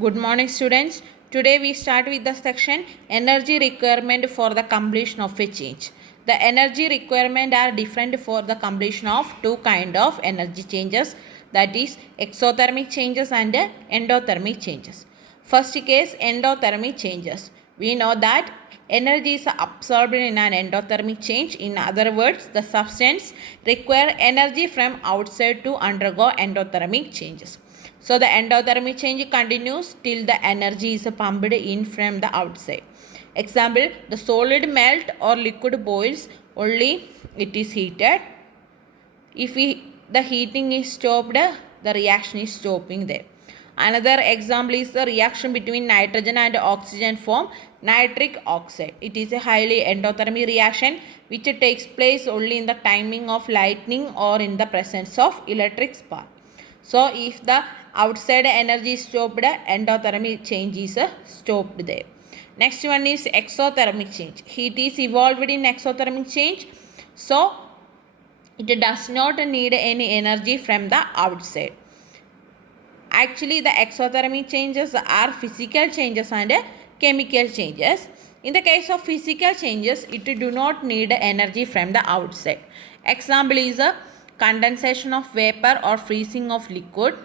Good morning, students. Today we start with the section energy requirement for the completion of a change. The energy requirement are different for the completion of two kind of energy changes, that is exothermic changes and endothermic changes. First case, endothermic changes. We know that energy is absorbed in an endothermic change. In other words, the substance require energy from outside to undergo endothermic changes. So the endothermic change continues till the energy is pumped in from the outside. Example, the solid melt or liquid boils only it is heated. If the heating is stopped, the reaction is stopping there. Another example is the reaction between nitrogen and oxygen form nitric oxide. It is a highly endothermic reaction which takes place only in the timing of lightning or in the presence of electric spark. So if the outside energy is stopped, endothermic change is stopped there. Next one is exothermic change. Heat is evolved in exothermic change. So it does not need any energy from the outside. Actually, the exothermic changes are physical changes and chemical changes. In the case of physical changes, it do not need energy from the outside. Example is a condensation of vapor or freezing of liquid.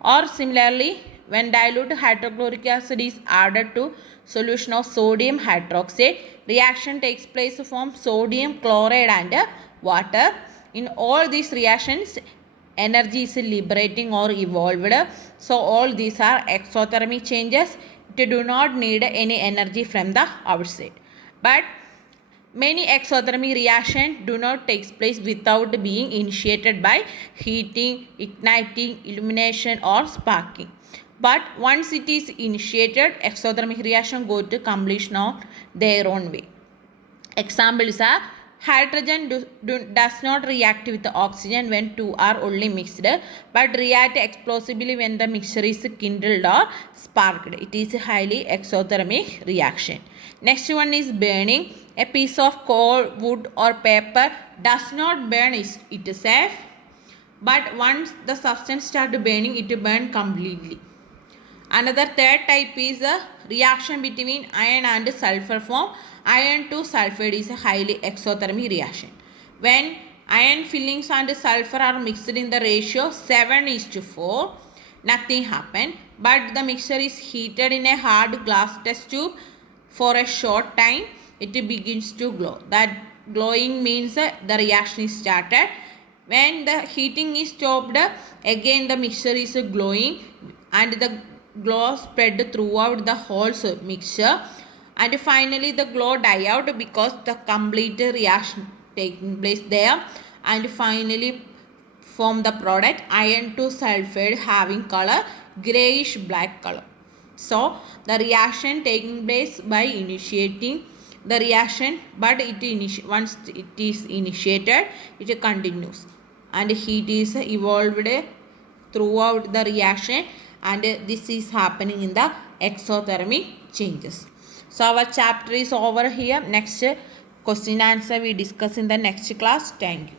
Or similarly, when dilute hydrochloric acid is added to solution of sodium hydroxide, reaction takes place from sodium chloride and water. In all these reactions, energy is liberating or evolved. So all these are exothermic changes. They do not need any energy from the outside. But many exothermic reactions do not take place without being initiated by heating, igniting, illumination or sparking. But once it is initiated, exothermic reaction go to completion on their own way. Example is a hydrogen does not react with the oxygen when two are only mixed, but react explosively when the mixture is kindled or sparked. It is a highly exothermic reaction. Next one is burning. A piece of coal, wood or paper does not burn itself, but once the substance starts burning, it burns completely. Another third type is a reaction between iron and sulfur form. Iron to sulfide is a highly exothermic reaction. When iron fillings and sulfur are mixed in the ratio 7:4, nothing happens. But the mixture is heated in a hard glass test tube for a short time. It begins to glow. That glowing means the reaction is started. When the heating is stopped, again the mixture is glowing and the glow spread throughout the whole mixture, and finally the glow die out because the complete reaction taking place there, and finally form the product iron to sulfide having color grayish black color. So the reaction taking place by initiating the reaction, but once it is initiated, it continues and heat is evolved throughout the reaction, and this is happening in the exothermic changes. So our chapter is over here. Next question answer we discuss in the next class. Thank you.